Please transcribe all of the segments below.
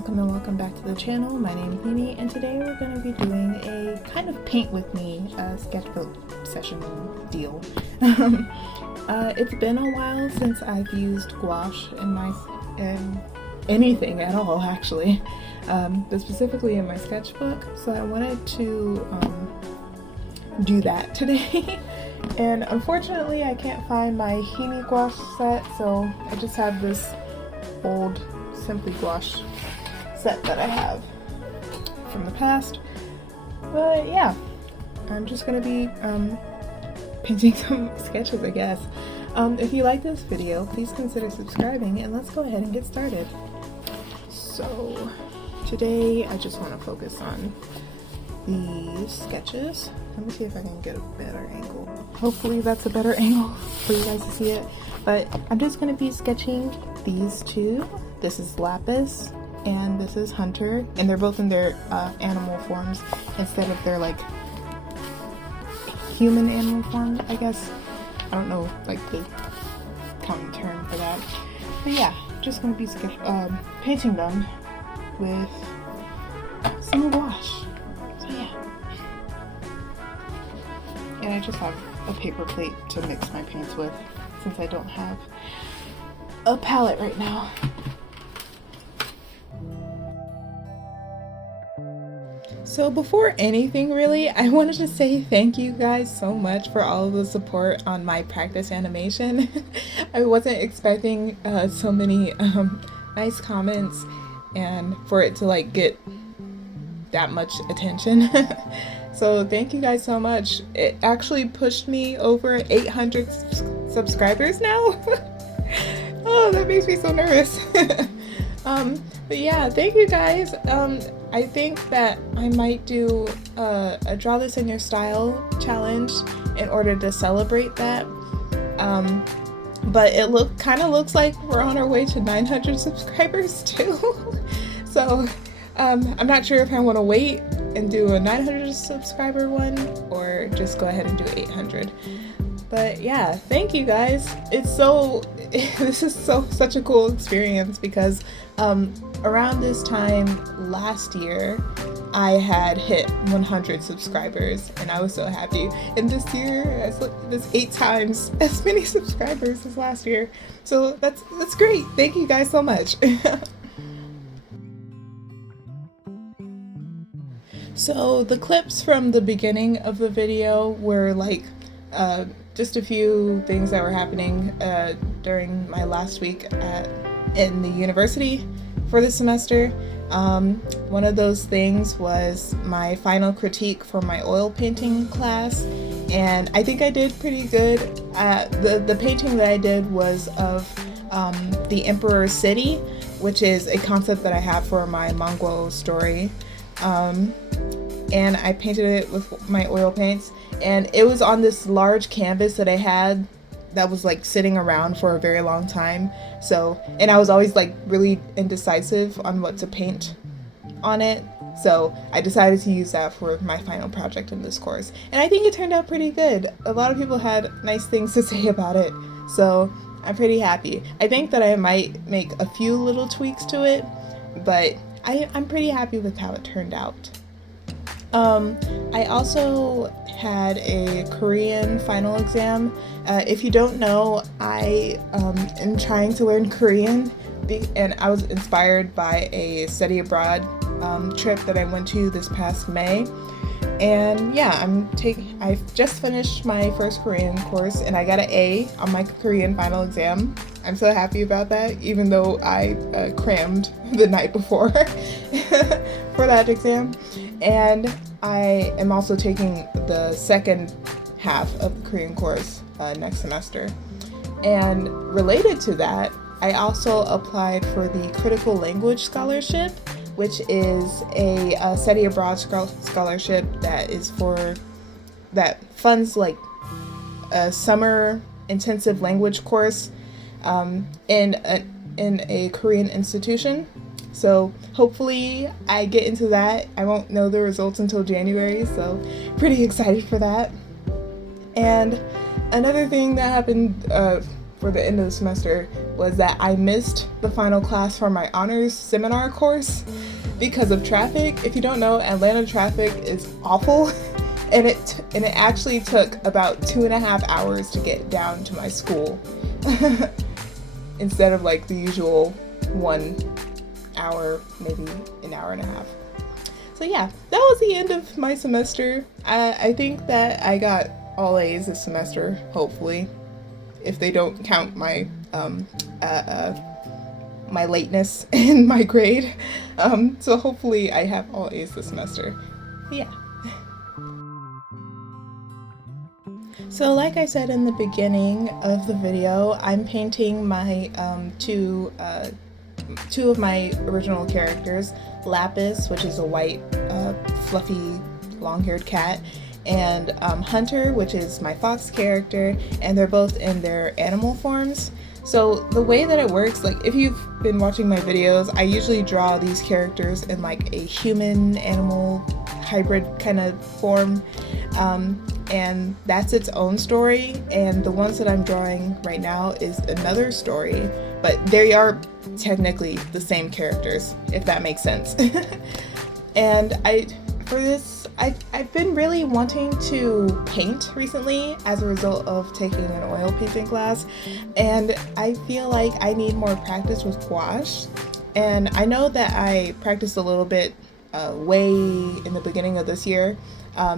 welcome and welcome back to the channel. My name is Mimi, and today we're going to be doing a kind of paint with me sketchbook session deal. It's been a while since I've used gouache in anything at all, actually, but specifically in my sketchbook, so I wanted to do that today. And unfortunately I can't find my Himi gouache set, so I just have this old Simply gouache set that I have from the past. But yeah, I'm just gonna be painting some sketches, I guess. If you like this video, please consider subscribing, and let's go ahead and get started. So today I just want to focus on these sketches. Let me see if I can get a better angle. Hopefully that's a better angle for you guys to see it. But I'm just going to be sketching these two. This is Lapis and this is Hunter, and they're both in their animal forms instead of their like human animal form, I guess. I don't know like the common term for that. But yeah, just going to be painting them with some gouache. So yeah. And I just have a paper plate to mix my paints with, since I don't have a palette right now. So before anything really, I wanted to say thank you guys so much for all of the support on my practice animation. I wasn't expecting so many nice comments and for it to like get that much attention. So thank you guys so much. It actually pushed me over 800 subscribers now. Oh, that makes me so nervous. But yeah, thank you guys. I think that I might do a draw this in your style challenge in order to celebrate that. But it kind of looks like we're on our way to 900 subscribers too. So I'm not sure if I want to wait and do a 900 subscriber one or just go ahead and do 800. But yeah, thank you guys. This is such a cool experience because around this time last year I had hit 100 subscribers and I was so happy. And this year there's 8 times as many subscribers as last year. So that's great. Thank you guys so much. So the clips from the beginning of the video were like just a few things that were happening during my last week in the university for the semester. One of those things was my final critique for my oil painting class, and I think I did pretty good. The painting that I did was of the Emperor's City, which is a concept that I have for my Mongol story. And I painted it with my oil paints, and it was on this large canvas that I had that was like sitting around for a very long time. And I was always like really indecisive on what to paint on it, so I decided to use that for my final project in this course, and I think it turned out pretty good. A lot of people had nice things to say about it, so I'm pretty happy. I think that I might make a few little tweaks to it, but I'm pretty happy with how it turned out. I also had a Korean final exam. If you don't know, I am trying to learn Korean, and I was inspired by a study abroad trip that I went to this past May. And yeah, I just finished my first Korean course and I got an A on my Korean final exam. I'm so happy about that, even though I crammed the night before for that exam. And I am also taking the second half of the Korean course next semester. And related to that, I also applied for the Critical Language Scholarship, which is a study abroad scholarship that funds like a summer intensive language course in a Korean institution. So hopefully I get into that. I won't know the results until January, so pretty excited for that. And another thing that happened for the end of the semester was that I missed the final class for my honors seminar course because of traffic. If you don't know, Atlanta traffic is awful. And it actually took about 2.5 hours to get down to my school instead of like the usual 1 hour, maybe an hour and a half. So yeah, that was the end of my semester. I think that I got all A's this semester, hopefully, if they don't count my my lateness in my grade. So hopefully I have all A's this semester. But yeah. So like I said in the beginning of the video, I'm painting my two of my original characters, Lapis, which is a white fluffy long-haired cat, and Hunter, which is my fox character, and they're both in their animal forms. So the way that it works, like if you've been watching my videos, I usually draw these characters in like a human animal hybrid kind of form. And that's its own story, and the ones that I'm drawing right now is another story, but they are technically the same characters, if that makes sense. And I've been really wanting to paint recently as a result of taking an oil painting class, and I feel like I need more practice with gouache. And I know that I practiced a little bit way in the beginning of this year,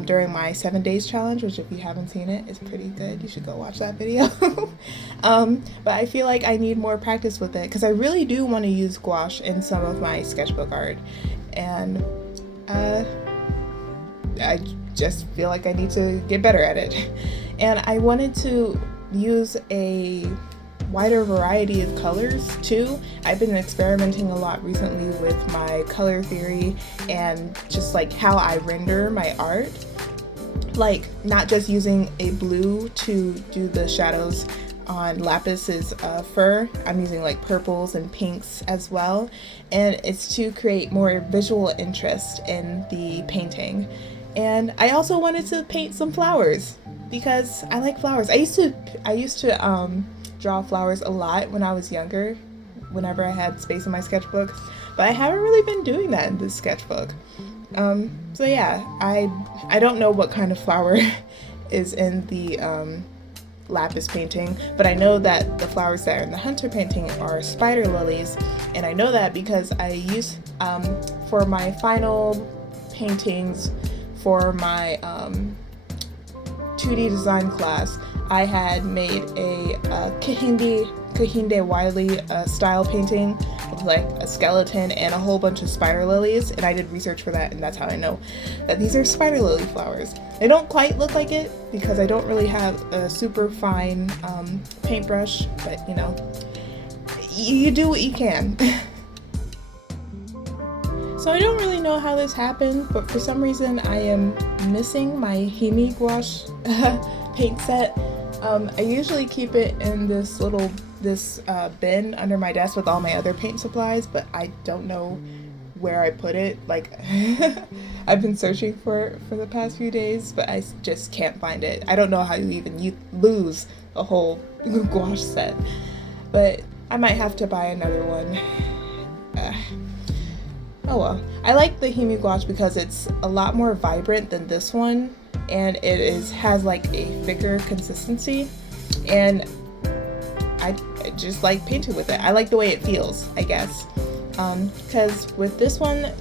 during my 7 days challenge, which if you haven't seen it, is pretty good. You should go watch that video. But I feel like I need more practice with it because I really do want to use gouache in some of my sketchbook art, and I just feel like I need to get better at it. And I wanted to use a wider variety of colors too. I've been experimenting a lot recently with my color theory and just like how I render my art, like not just using a blue to do the shadows on Lapis's fur. I'm using like purples and pinks as well, and it's to create more visual interest in the painting. And I also wanted to paint some flowers because I like flowers. I used to draw flowers a lot when I was younger, whenever I had space in my sketchbook, but I haven't really been doing that in this sketchbook. So yeah, I don't know what kind of flower is in the Lapis painting, but I know that the flowers that are in the Hunter painting are spider lilies, and I know that because I used for my final paintings for my 2D design class, I had made a Kehinde Wiley style painting with like a skeleton and a whole bunch of spider lilies, and I did research for that, and that's how I know that these are spider lily flowers. They don't quite look like it because I don't really have a super fine paintbrush, but you know, you do what you can. So I don't really know how this happened, but for some reason I am missing my Himi gouache paint set. I usually keep it in this bin under my desk with all my other paint supplies, but I don't know where I put it. Like I've been searching for the past few days, but I just can't find it. I don't know how you lose a whole gouache set, but I might have to buy another one. Oh well. I like the Himi gouache because it's a lot more vibrant than this one, and it has like a thicker consistency, and I just like painting with it. I like the way it feels, I guess, because with this one,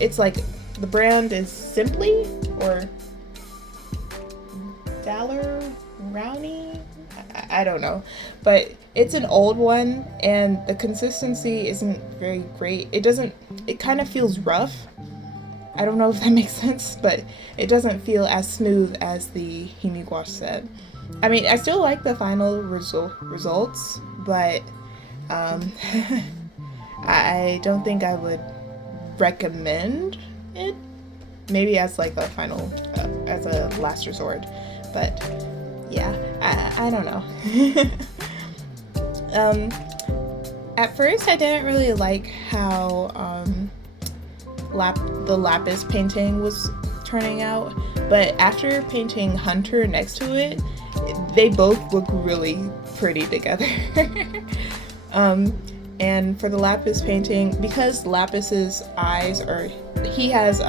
it's like the brand is Simply or Dollar Brownie, I don't know, but it's an old one and the consistency isn't very great. It kind of feels rough. I don't know if that makes sense, but it doesn't feel as smooth as the Himi gouache set. I mean, I still like the final results, but I don't think I would recommend it. Maybe as like a final, as a last resort, but yeah, I don't know. At first I didn't really like how the Lapis painting was turning out, but after painting Hunter next to it, they both look really pretty together. um, and for the lapis painting, because Lapis's eyes are, he has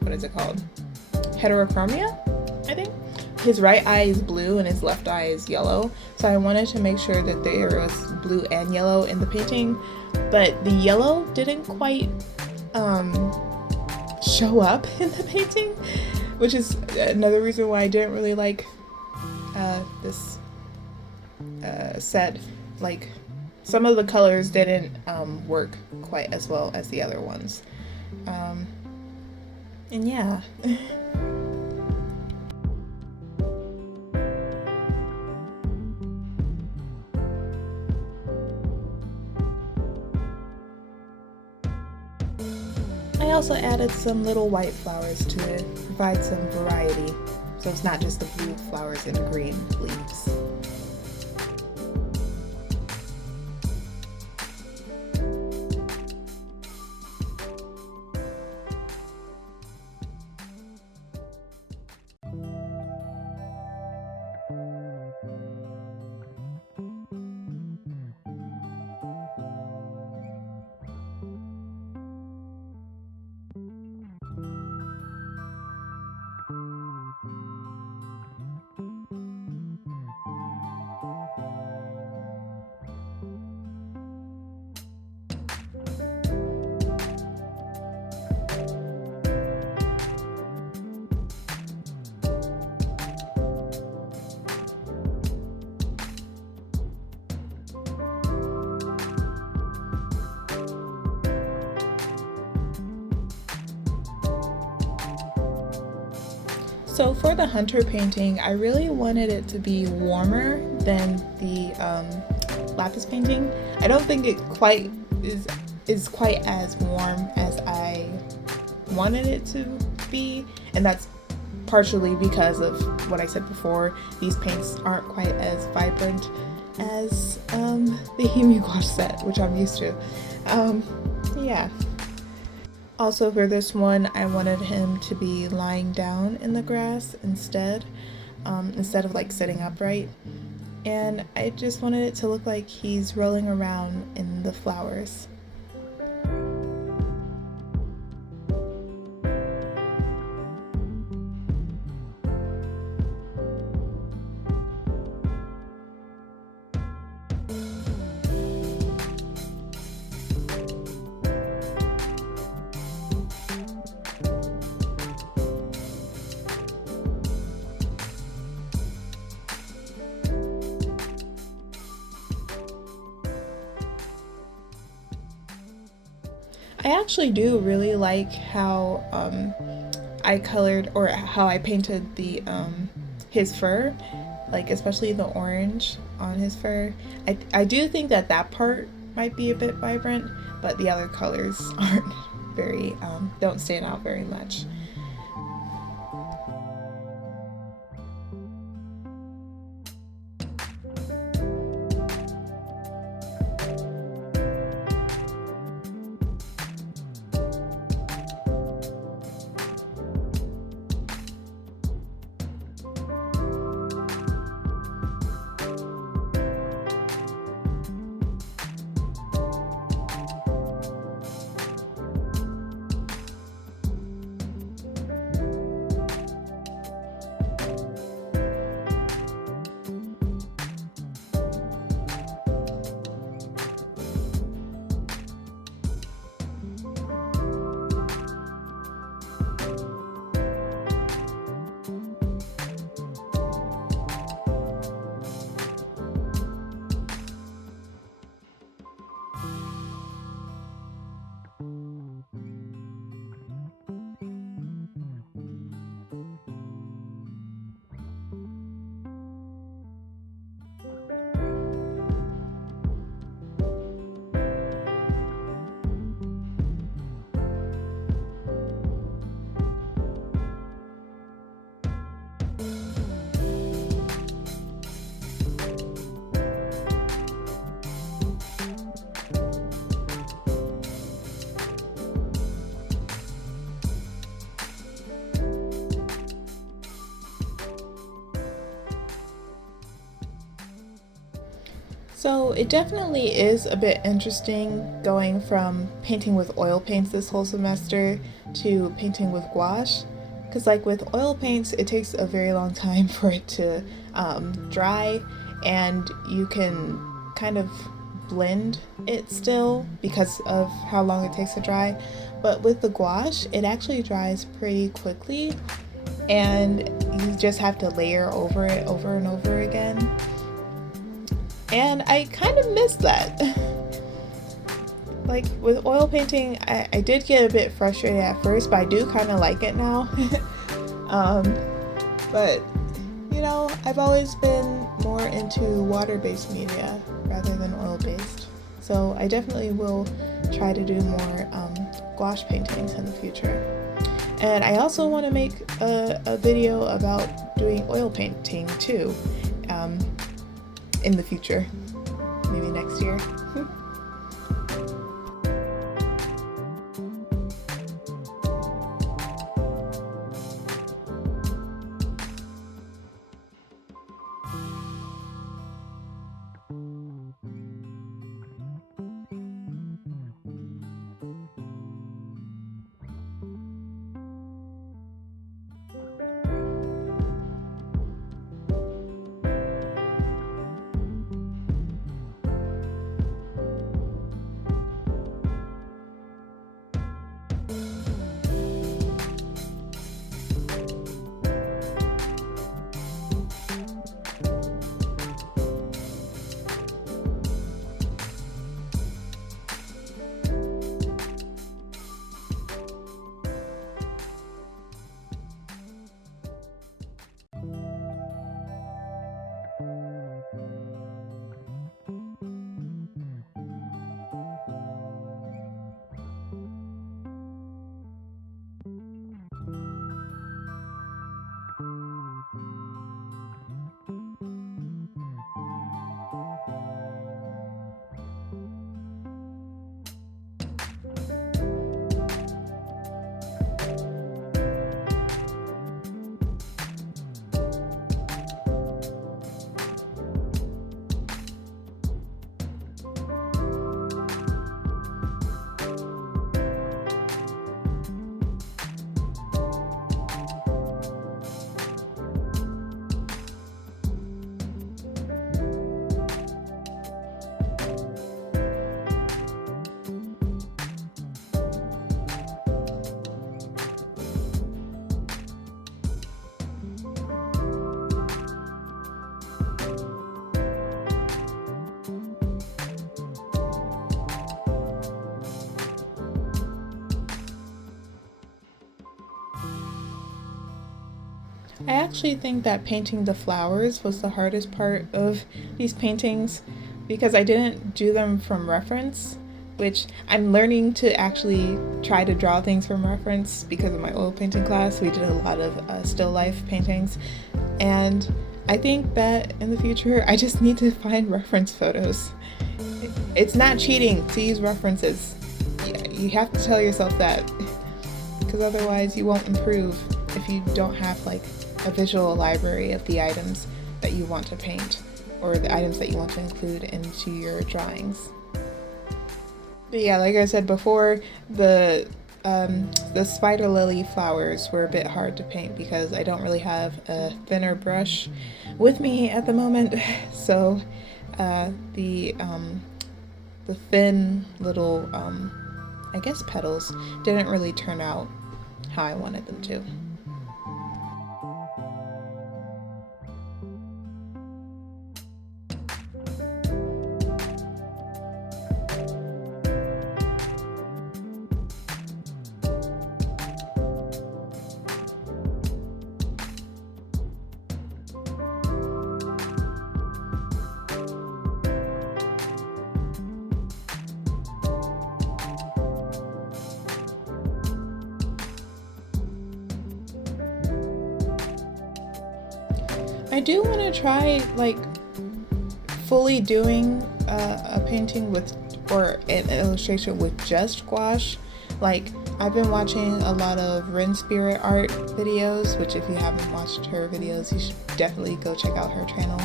what is it called? Heterochromia, I think. His right eye is blue and his left eye is yellow. So I wanted to make sure that there was blue and yellow in the painting, but the yellow didn't quite show up in the painting, which is another reason why I didn't really like this set. Like, some of the colors didn't work quite as well as the other ones. And yeah. I also added some little white flowers to provide some variety, so it's not just the blue flowers and green leaves. So for the hunter painting, I really wanted it to be warmer than the lapis painting. I don't think it quite is quite as warm as I wanted it to be, and that's partially because of what I said before. These paints aren't quite as vibrant as the Himi gouache set, which I'm used to. Yeah. Also for this one, I wanted him to be lying down in the grass instead of like sitting upright. And I just wanted it to look like he's rolling around in the flowers. I actually do really like how I colored, or how I painted the his fur, like especially the orange on his fur. I do think that that part might be a bit vibrant, but the other colors aren't very don't stand out very much. So it definitely is a bit interesting going from painting with oil paints this whole semester to painting with gouache. Because, like with oil paints, it takes a very long time for it to dry, and you can kind of blend it still because of how long it takes to dry. But with the gouache, it actually dries pretty quickly, and you just have to layer over it over and over again. And I kind of miss that. Like with oil painting, I did get a bit frustrated at first, but I do kind of like it now. But you know, I've always been more into water-based media rather than oil-based. So I definitely will try to do more gouache paintings in the future. And I also want to make a video about doing oil painting too in the future, maybe next year. I actually think that painting the flowers was the hardest part of these paintings because I didn't do them from reference, which I'm learning to actually try to draw things from reference because of my oil painting class. We did a lot of still life paintings, and I think that in the future I just need to find reference photos. It's not cheating to use references. You have to tell yourself that, because otherwise you won't improve if you don't have like a visual library of the items that you want to paint or the items that you want to include into your drawings. But yeah, like I said before, the spider lily flowers were a bit hard to paint because I don't really have a thinner brush with me at the moment. So the thin little I guess petals didn't really turn out how I wanted them to. I do want to try like fully doing a painting with or an illustration with just gouache. Like I've been watching a lot of Rin Spirit art videos, which if you haven't watched her videos, you should definitely go check out her channel.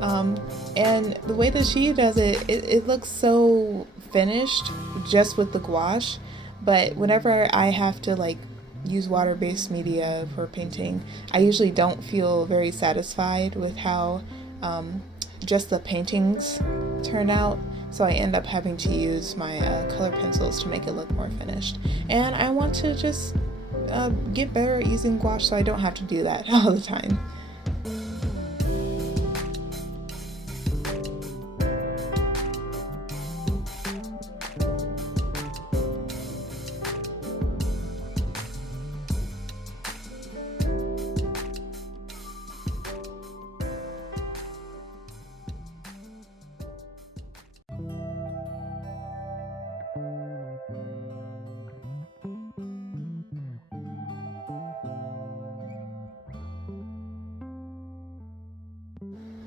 And the way that she does it looks so finished just with the gouache. But whenever I have to like use water-based media for painting, I usually don't feel very satisfied with how just the paintings turn out. So I end up having to use my color pencils to make it look more finished. And I want to just get better at using gouache so I don't have to do that all the time.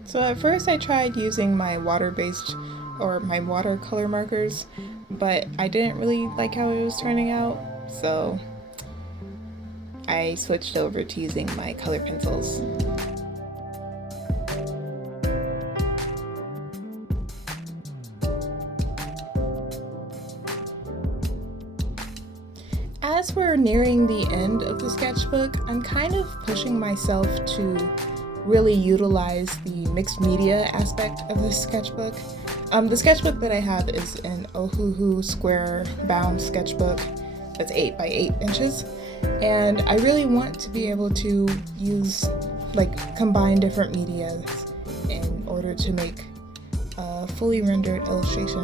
So at first I tried using my water-based or my watercolor markers, but I didn't really like how it was turning out, so I switched over to using my color pencils. As we're nearing the end of the sketchbook, I'm kind of pushing myself to really utilize the mixed media aspect of this sketchbook. The sketchbook that I have is an Ohuhu square bound sketchbook that's 8 by 8 inches, and I really want to be able to use combine different medias in order to make a fully rendered illustration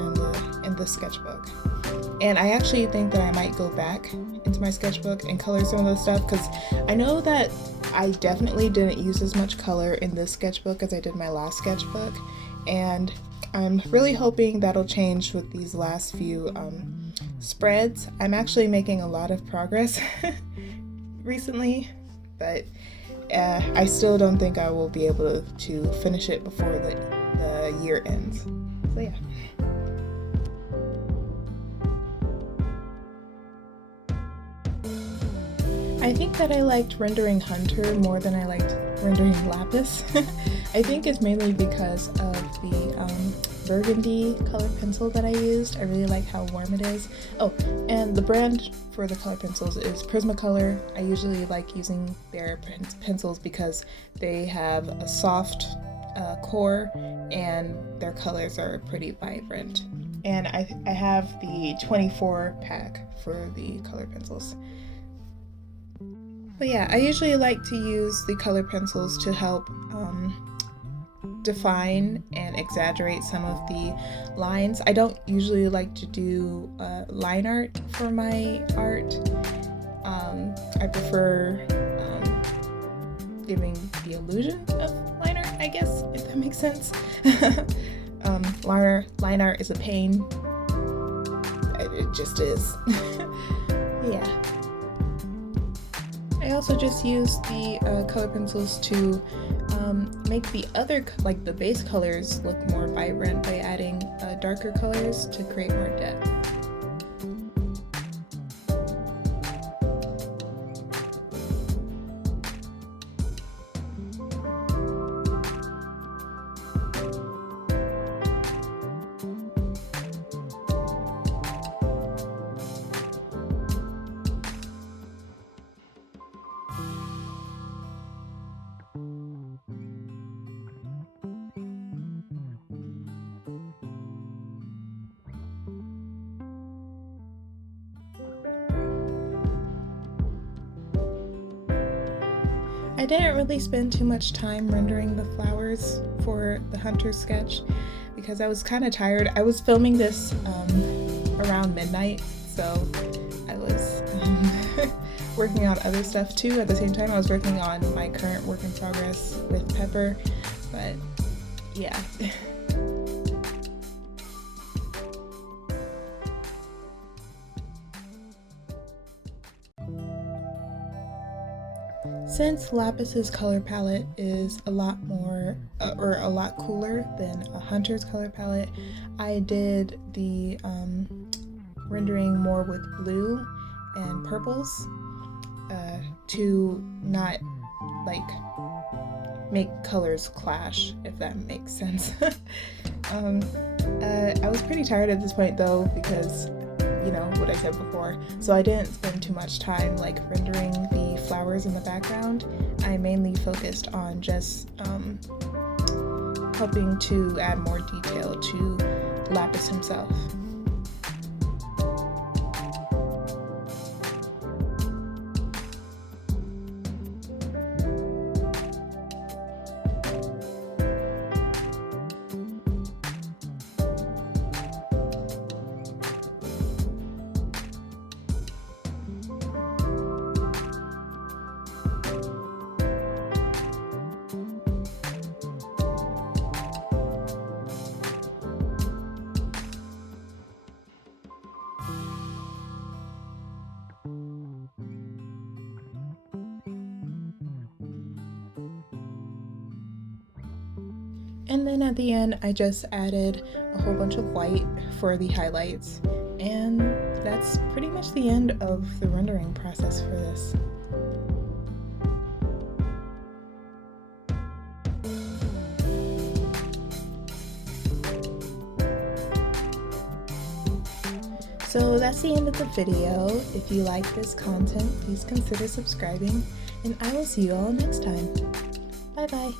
in the sketchbook. And I actually think that I might go back into my sketchbook and color some of those stuff, because I know that I definitely didn't use as much color in this sketchbook as I did my last sketchbook, and I'm really hoping that'll change with these last few spreads. I'm actually making a lot of progress recently, but I still don't think I will be able to finish it before the year ends. So yeah. I think that I liked rendering Hunter more than I liked rendering Lapis. I think it's mainly because of the burgundy color pencil that I used. I really like how warm it is. Oh, and the brand for the color pencils is Prismacolor. I usually like using their pencils because they have a soft core and their colors are pretty vibrant. And I have the 24 pack for the color pencils. But yeah, I usually like to use the color pencils to help define and exaggerate some of the lines. I don't usually like to do line art for my art. I prefer giving the illusion of line art, I guess, if that makes sense. Line art is a pain. It just is. Yeah. I also just use the color pencils to make the other, the base colors look more vibrant by adding darker colors to create more depth. I didn't really spend too much time rendering the flowers for the Hunter sketch because I was kind of tired. I was filming this around midnight, so I was working on other stuff too at the same time. I was working on my current work in progress with Pepper, but yeah. Since Lapis's color palette is a lot more, or a lot cooler than a Hunter's color palette, I did the rendering more with blue and purples to not make colors clash, if that makes sense. I was pretty tired at this point though, because you know what I said before, so I didn't spend too much time like rendering the flowers in the background. I mainly focused on just helping to add more detail to Lapis himself. And then at the end, I just added a whole bunch of white for the highlights. And that's pretty much the end of the rendering process for this. So that's the end of the video. If you like this content, please consider subscribing, and I will see you all next time. Bye bye.